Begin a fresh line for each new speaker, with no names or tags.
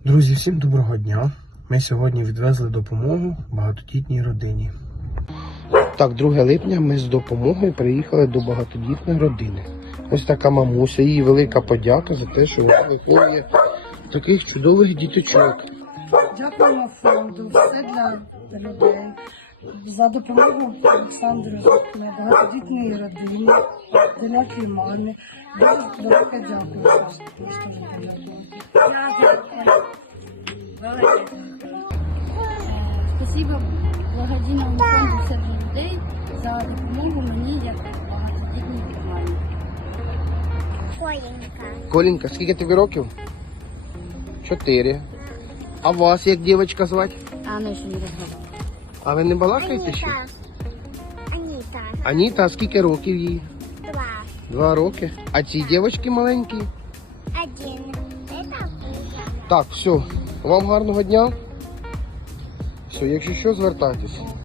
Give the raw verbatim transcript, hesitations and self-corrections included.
Друзі, всім доброго дня. Ми сьогодні відвезли допомогу багатодітній родині. Так, друге липня ми з допомогою приїхали до багатодітної родини. Ось така мамуся, їй велика подяка за те, що вона виховує таких чудових діточок.
Дякуємо фонду, все для людей. За допомогу Олександру на багатодітній родині, одинокій мамі. Дуже велике дякую.
Спасибо благодійному фонду «Все для людей» за допомогу мені як багатодітній мамі.
Коленька.
Коленька, скільки тобі років? Чотири. А вас як дівчинка звати?
А вона ще не розмовляла.
А ви не балакаєте ще?
Аніта.
Аніта, а скільки років їй?
Два.
Два роки. А ці дівчатки маленькі?
Один. Это Пуся.
Так, все. Вам гарного дня. Все, якщо що, звертайтесь.